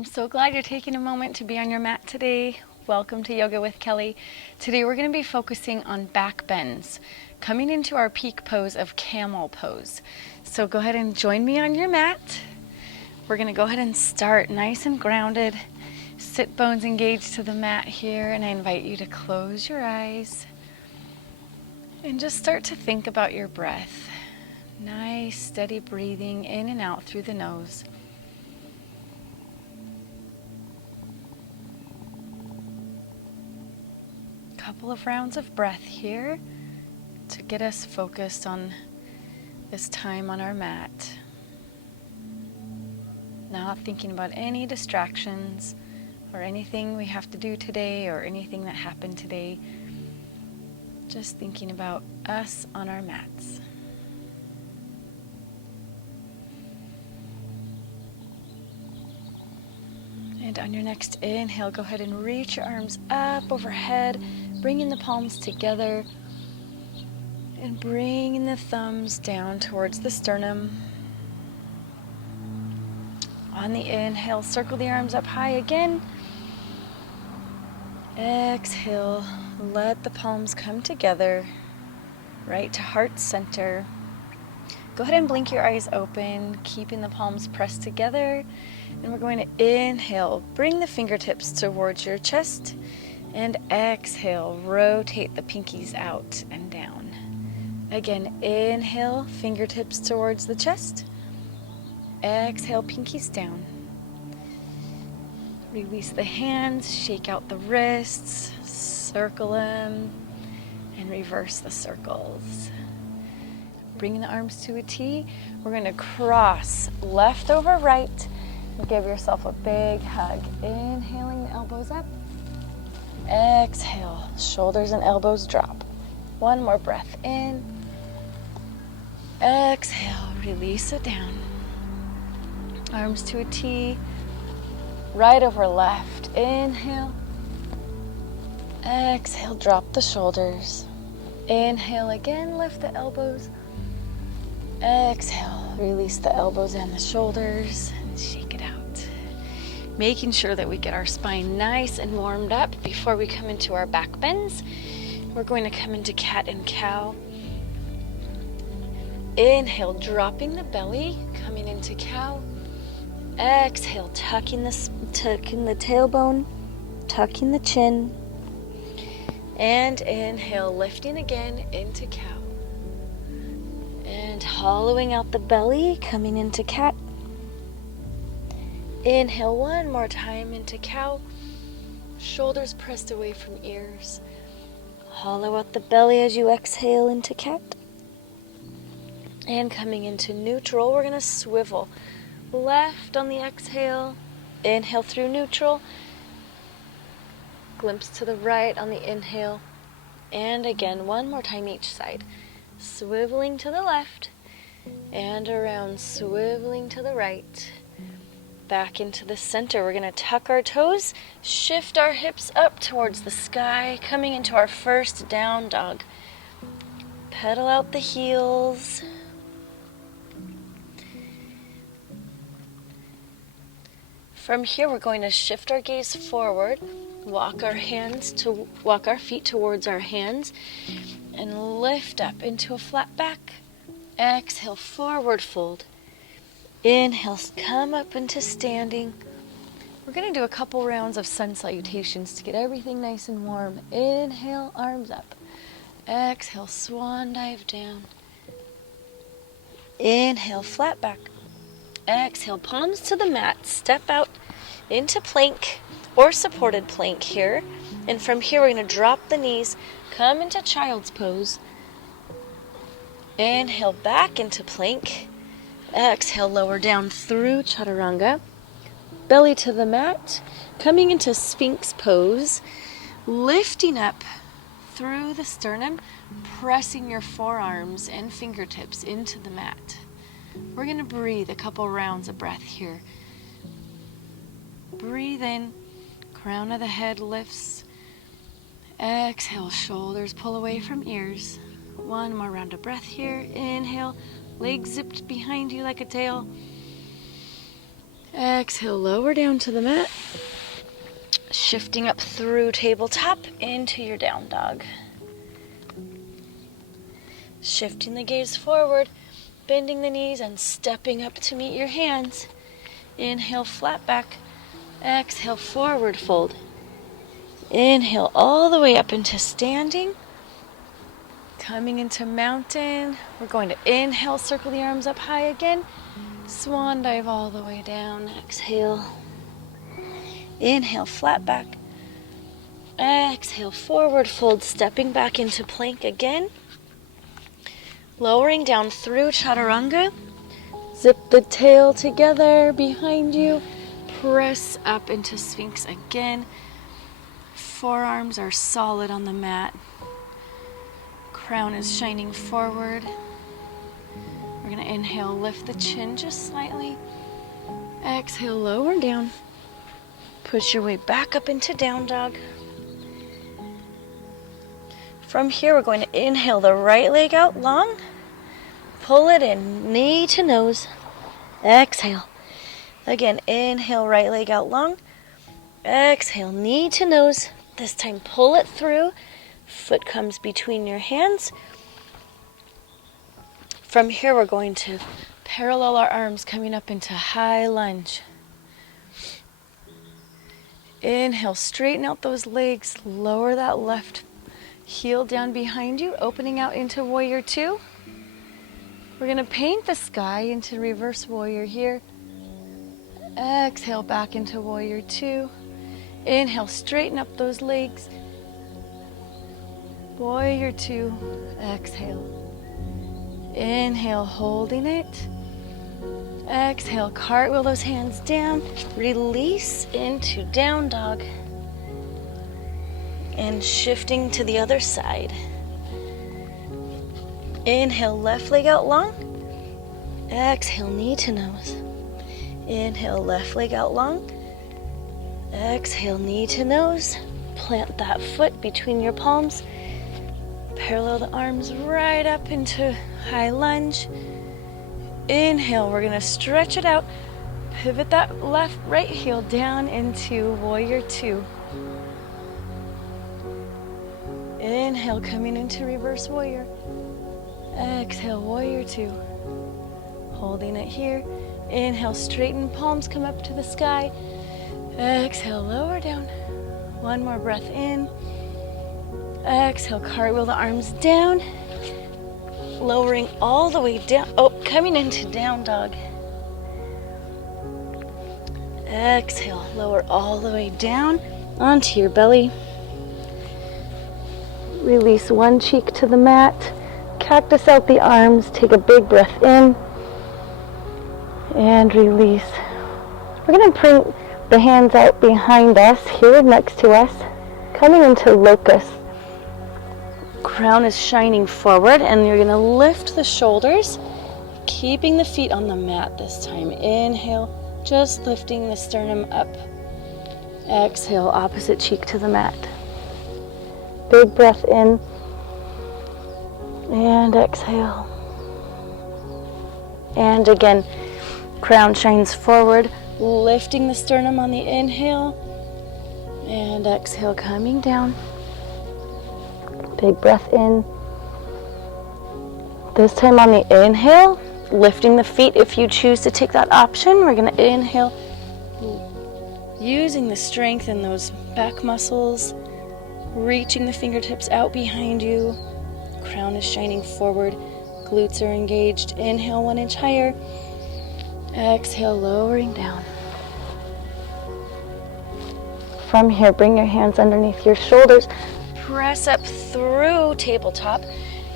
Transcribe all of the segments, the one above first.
I'm so glad you're taking a moment to be on your mat today. Welcome to Yoga with Kelly. Today we're going to be focusing on back bends, coming into our peak pose of Camel Pose. So go ahead and join me on your mat. We're going to go ahead and start nice and grounded. Sit bones engaged to the mat here, and I invite you to close your eyes and just start to think about your breath. Nice, steady breathing in and out through the nose. Couple of rounds of breath here to get us focused on this time on our mat. Not thinking about any distractions or anything we have to do today or anything that happened today. Just thinking about us on our mats. And on your next inhale, go ahead and reach your arms up overhead, bringing the palms together and bringing the thumbs down towards the sternum. On the inhale, circle the arms up high again. Exhale, let the palms come together, right to heart center. Go ahead and blink your eyes open, keeping the palms pressed together. And we're going to inhale, bring the fingertips towards your chest, and exhale, rotate the pinkies out and down. Again, inhale, fingertips towards the chest. Exhale, pinkies down. Release the hands, shake out the wrists, circle them, and reverse the circles. Bringing the arms to a T, we're going to cross left over right. Give yourself a big hug. Inhaling the elbows up. Exhale, shoulders and elbows drop. One more breath in. Exhale, release it down. Arms to a T. Right over left. Inhale. Exhale, drop the shoulders. Inhale again, lift the elbows. Exhale, release the elbows and the shoulders. Shake it out. Making sure that we get our spine nice and warmed up before we come into our back bends. We're going to come into cat and cow. Inhale, dropping the belly, coming into cow. Exhale, tucking the tailbone, tucking the chin. And inhale, lifting again into cow. And hollowing out the belly, coming into cat. Inhale one more time into cow. Shoulders pressed away from ears. Hollow out the belly as you exhale into cat. And coming into neutral, we're going to swivel. Left on the exhale. Inhale through neutral. Glimpse to the right on the inhale. And again, one more time each side. Swiveling to the left. And around, swiveling to the right. Back into the center. We're going to tuck our toes, shift our hips up towards the sky, coming into our first down dog. Pedal out the heels. From here, we're going to shift our gaze forward, walk our feet towards our hands, and lift up into a flat back. Exhale, forward fold. Inhale, come up into standing. We're going to do a couple rounds of sun salutations to get everything nice and warm. Inhale, arms up. Exhale, swan dive down. Inhale, flat back. Exhale, palms to the mat. Step out into plank or supported plank here. And from here, we're going to drop the knees, come into child's pose. Inhale, back into plank. Exhale, lower down through chaturanga. Belly to the mat. Coming into Sphinx pose. Lifting up through the sternum. Pressing your forearms and fingertips into the mat. We're going to breathe a couple rounds of breath here. Breathe in. Crown of the head lifts. Exhale, shoulders pull away from ears. One more round of breath here. Inhale. Legs zipped behind you like a tail. Exhale, lower down to the mat. Shifting up through tabletop into your down dog. Shifting the gaze forward, bending the knees and stepping up to meet your hands. Inhale, flat back. Exhale, forward fold. Inhale all the way up into standing. Coming into mountain. We're going to inhale, circle the arms up high again. Swan dive all the way down. Exhale. Inhale, flat back. Exhale, forward fold, stepping back into plank again. Lowering down through chaturanga. Zip the tail together behind you. Press up into Sphinx again. Forearms are solid on the mat. Crown is shining forward. We're going to inhale, lift the chin just slightly. Exhale, lower down. Push your way back up into down dog. From here, we're going to inhale the right leg out long. Pull it in, knee to nose. Exhale. Again, inhale, right leg out long. Exhale, knee to nose. This time, pull it through. Foot comes between your hands. From here, we're going to parallel our arms, coming up into high lunge. Inhale, straighten out those legs. Lower that left heel down behind you, opening out into warrior two. We're going to paint the sky into reverse warrior here. Exhale, back into warrior two. Inhale, straighten up those legs. Warrior two. Exhale. Inhale, holding it. Exhale, cartwheel those hands down. Release into down dog. And shifting to the other side. Inhale, left leg out long. Exhale, knee to nose. Inhale, left leg out long. Exhale, knee to nose. Plant that foot between your palms. Parallel the arms right up into high lunge. Inhale, we're going to stretch it out. Pivot that right heel down into warrior two. Inhale, coming into reverse warrior. Exhale, warrior two. Holding it here. Inhale, straighten palms, come up to the sky. Exhale, lower down. One more breath in. Exhale, cartwheel the arms down. Lowering all the way down. Oh, coming into down dog. Exhale, lower all the way down onto your belly. Release one cheek to the mat. Cactus out the arms. Take a big breath in. And release. We're going to bring the hands out behind us, here next to us. Coming into locust. Crown is shining forward, and you're going to lift the shoulders, keeping the feet on the mat this time. Inhale, just lifting the sternum up. Exhale, opposite cheek to the mat. Big breath in, and exhale. And again, crown shines forward, lifting the sternum on the inhale, and exhale, coming down. Big breath in. This time on the inhale, lifting the feet if you choose to take that option. We're going to inhale, using the strength in those back muscles, reaching the fingertips out behind you. Crown is shining forward, glutes are engaged. Inhale, 1 inch higher. Exhale, lowering down. From here, bring your hands underneath your shoulders. Press up through tabletop.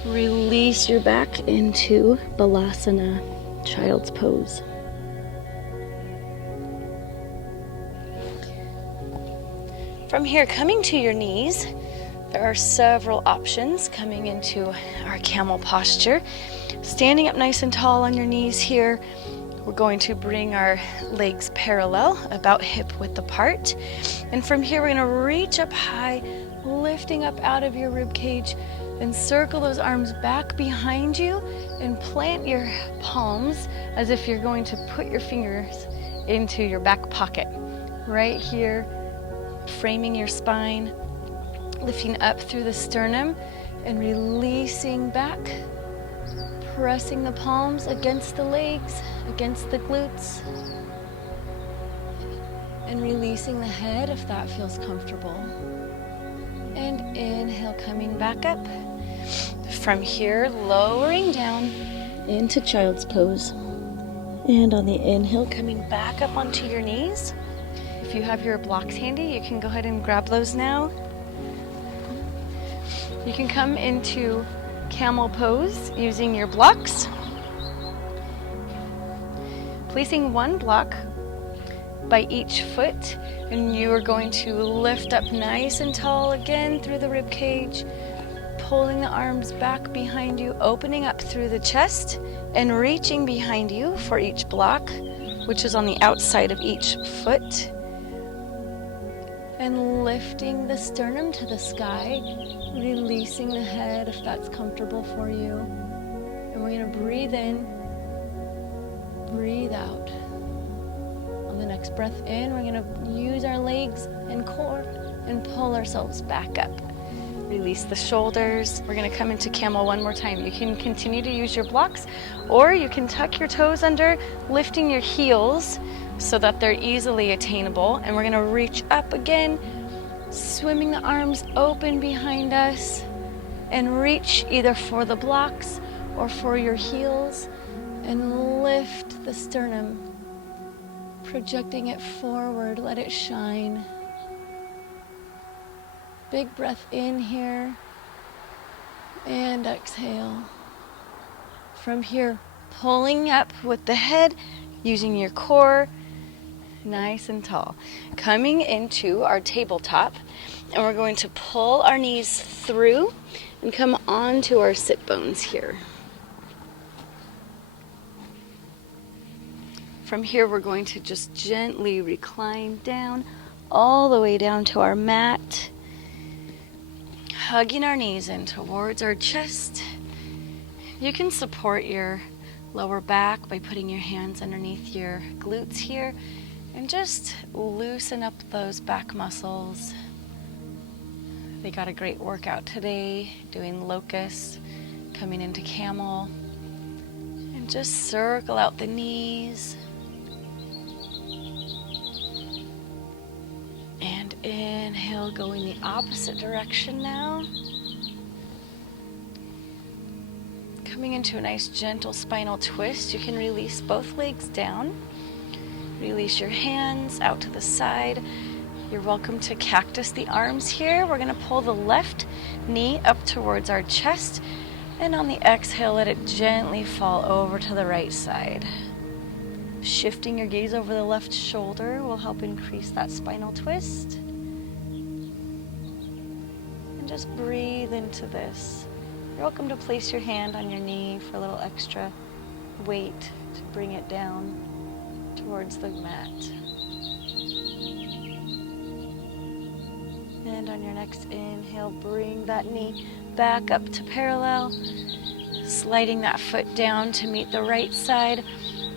Release your back into Balasana, Child's Pose. From here, coming to your knees, there are several options coming into our camel posture. Standing up nice and tall on your knees here, we're going to bring our legs parallel, about hip width apart. And from here, we're going to reach up high, lifting up out of your rib cage, and circle those arms back behind you and plant your palms as if you're going to put your fingers into your back pocket. Right here, framing your spine, lifting up through the sternum and releasing back, pressing the palms against the legs, against the glutes, and releasing the head if that feels comfortable. And inhale, coming back up. From here, lowering down into child's pose. And on the inhale, coming back up onto your knees. If you have your blocks handy, you can go ahead and grab those now. You can come into camel pose using your blocks. Placing one block by each foot, and you are going to lift up nice and tall again through the rib cage, pulling the arms back behind you, opening up through the chest, and reaching behind you for each block, which is on the outside of each foot, and lifting the sternum to the sky, releasing the head if that's comfortable for you. And we're going to breathe in, breathe out. On the next breath in, we're going to use our legs and core and pull ourselves back up. Release the shoulders. We're going to come into camel one more time. You can continue to use your blocks, or you can tuck your toes under, lifting your heels so that they're easily attainable. And we're going to reach up again, swimming the arms open behind us, and reach either for the blocks or for your heels, and lift the sternum, projecting it forward. Let it shine. Big breath in here, and exhale. From here, pulling up with the head, using your core, nice and tall. Coming into our tabletop, and we're going to pull our knees through and come onto our sit bones here. From here, we're going to just gently recline down, all the way down to our mat, hugging our knees in towards our chest. You can support your lower back by putting your hands underneath your glutes here and just loosen up those back muscles. They got a great workout today, doing locust, coming into camel, and just circle out the knees. And inhale, going the opposite direction now. Coming into a nice gentle spinal twist. You can release both legs down. Release your hands out to the side. You're welcome to cactus the arms here. We're going to pull the left knee up towards our chest. And on the exhale, let it gently fall over to the right side. Shifting your gaze over the left shoulder will help increase that spinal twist. And just breathe into this. You're welcome to place your hand on your knee for a little extra weight to bring it down towards the mat. And on your next inhale, bring that knee back up to parallel, sliding that foot down to meet the right side.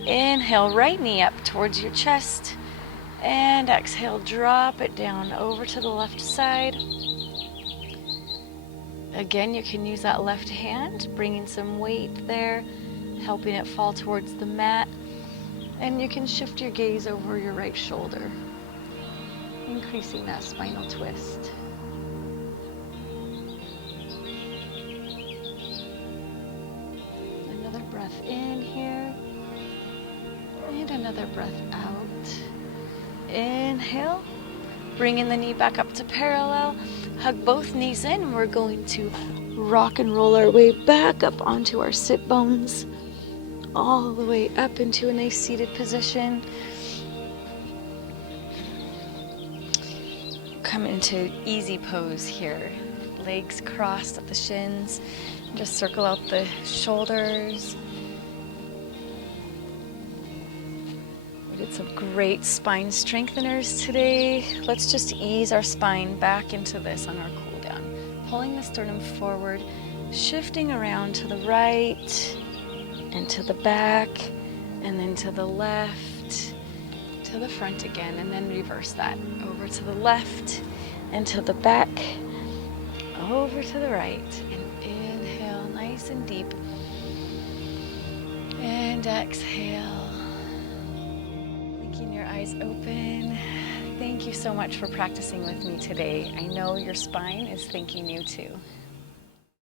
Inhale, right knee up towards your chest, and exhale, drop it down over to the left side. Again, you can use that left hand, bringing some weight there, helping it fall towards the mat, and you can shift your gaze over your right shoulder, increasing that spinal twist. Another breath in here. And another breath out. Inhale. Bringing the knee back up to parallel. Hug both knees in. And we're going to rock and roll our way back up onto our sit bones. All the way up into a nice seated position. Come into easy pose here. Legs crossed at the shins. Just circle out the shoulders. Did some great spine strengtheners today. Let's just ease our spine back into this on our cool down. Pulling the sternum forward, shifting around to the right and to the back, and then to the left, to the front again, and then reverse that. Over to the left and to the back, over to the right, and inhale nice and deep, and exhale. Keeping your eyes open. Thank you so much for practicing with me today. I know your spine is thanking you too.